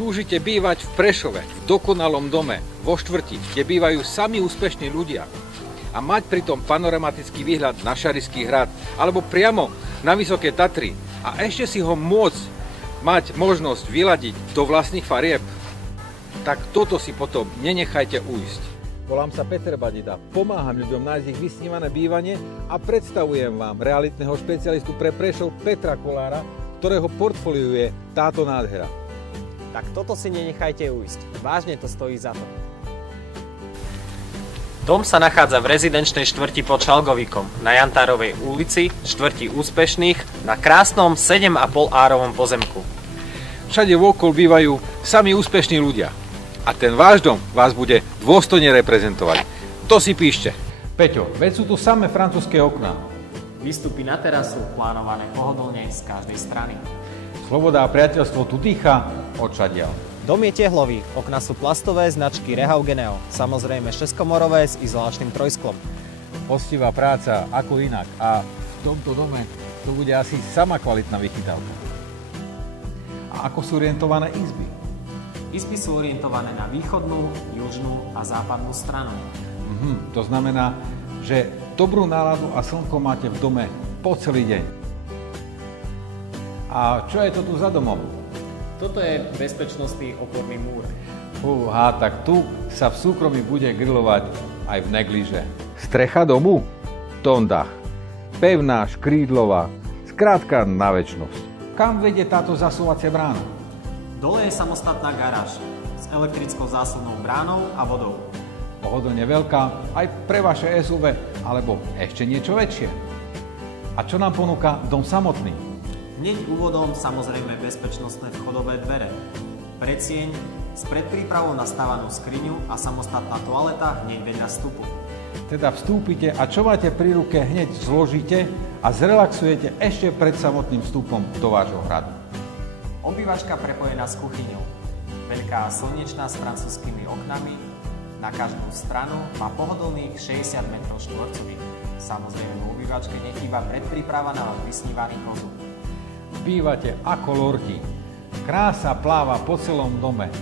Túžite bývať v Prešove, v dokonalom dome, vo štvrti, kde bývajú sami úspešní ľudia a mať pritom panoramatický výhľad na Šarišský hrad alebo priamo na Vysoké Tatry a ešte si ho môcť mať možnosť vyladiť do vlastných farieb, tak toto si potom nenechajte ujsť. Volám sa Peter Badida, pomáham ľuďom nájsť ich vysnívané bývanie a predstavujem vám realitného špecialistu pre Prešov Petra Kolára, ktorého portfóliu je táto nádhera. Tak toto si nenechajte ujsť. Vážne to stojí za to. Dom sa nachádza v rezidenčnej štvrti pod Šalgovíkom, na Jantárovej ulici, štvrti úspešných, na krásnom 7,5 árovom pozemku. Všade vôkol bývajú sami úspešní ľudia. A ten váš dom vás bude dôstojne reprezentovať. To si píšte. Peťo, veď sú tu samé francúzske okná. Výstupy na terasu plánované pohodlne z každej strany. Sloboda a priateľstvo tu dýcha odčadiaľ. Dom je tehlový, okná sú plastové značky Rehaugeneo, samozrejme šesťkomorové s izolačným trojsklom. Poctivá práca, ako inak. A v tomto dome to bude asi sama kvalitná vychytávka. A ako sú orientované izby? Izby sú orientované na východnú, južnú a západnú stranu. To znamená, že dobrú náladu a slnko máte v dome po celý deň. A čo je to tu za domom? Toto je bezpečnostný oporný múr. Fúha, tak tu sa v súkromí bude grilovať aj v negliže. Strecha domu? Tondach. Pevná, škrídlová, skrátka na večnosť. Kam vedie táto zasúvacia brána? Dole je samostatná garáž s elektrickou zásobnou bránou a vodou. Pohodlne veľká aj pre vaše SUV, alebo ešte niečo väčšie. A čo nám ponúka dom samotný? Hneď úvodom samozrejme bezpečnostné vchodové dvere, predsieň s predprípravou na stávanú skriňu a samostatná toaleta hneď vedľa vstupu. Teda vstúpite a čo máte pri ruke hneď zložíte a zrelaxujete ešte pred samotným vstupom do vášho hradu. Obývačka prepojená s kuchyňou. Veľká slnečná s francúzskými oknami, na každú stranu má pohodlných 60 m2. Samozrejme v obývačke nechýba predpríprava na váš vysnívaný kozú. Bývate ako lordi. Krása pláva po celom dome.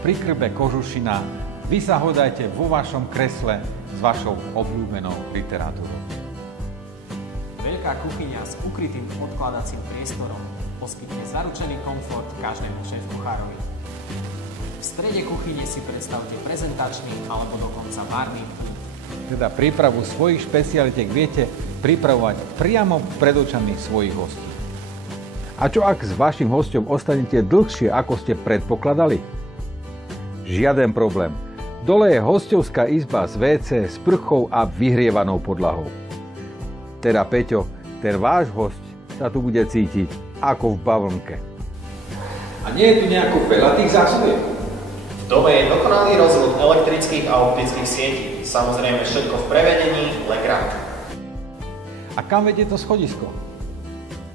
Pri krbe kožušina. Vy sa hodajte vo vašom kresle s vašou obľúbenou literatúrou. Veľká kuchyňa s ukrytým odkladacím priestorom poskytne zaručený komfort každému šéf-kuchárovi. V strede kuchyne si predstavte prezentačný alebo dokonca barný pult. Teda prípravu svojich špecialitiek viete pripravovať priamo pred očami svojich hostí. A čo ak s vašim hosťom ostanete dlhšie, ako ste predpokladali? Žiaden problém. Dole je hosťovská izba s WC, sprchou a vyhrievanou podlahou. Teda Peťo, ten váš hosť sa tu bude cítiť ako v bavlnke. A nie je tu nejako veľa tých zásobiek? V dome je dokonalý rozhľad elektrických a optických sietí. Samozrejme všetko v prevedení Legrand. A kam vedie to schodisko?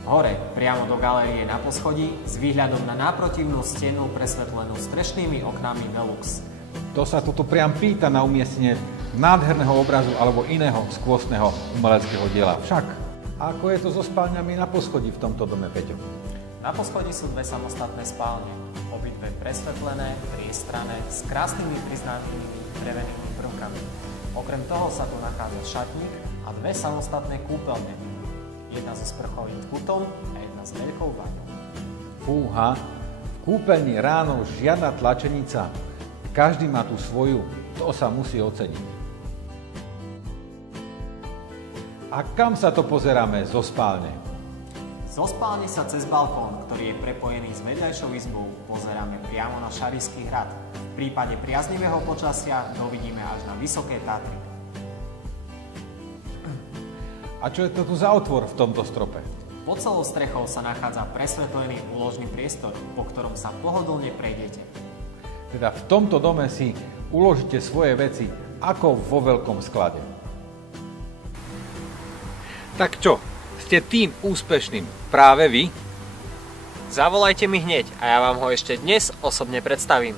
Hore, priamo do galérie na poschodí s výhľadom na náprotivnú stenu presvetlenú strešnými oknami Velux. To sa toto priam pýta na umiestnenie nádherného obrazu alebo iného skvostného umeleckého diela. Však, ako je to so spálňami na poschodí v tomto dome, Peťo? Na poschodí sú dve samostatné spálne, obidve presvetlené, priestrané, s krásnymi priznámkymi drevenými prvkami. Okrem toho sa tu nachádza šatník a dve samostatné kúpeľne. Jedna so sprchovým kutom a jedna s veľkou vaňou. Fúha, v kúpeľni ráno žiadna tlačenica. Každý má tu svoju, to sa musí oceniť. A kam sa to pozeráme zo spálne? Zo spálne sa cez balkón, ktorý je prepojený s vedľajšou izbou, pozeráme priamo na Šarišský hrad. V prípade priaznivého počasia dovidíme až na Vysoké Tatry. A čo je to tu za otvor v tomto strope? Pod celou strechou sa nachádza presvetlený úložný priestor, po ktorom sa pohodlne prejdete. Teda v tomto dome si uložíte svoje veci ako vo veľkom sklade. Tak čo, ste tým úspešným práve vy? Zavolajte mi hneď a ja vám ho ešte dnes osobne predstavím.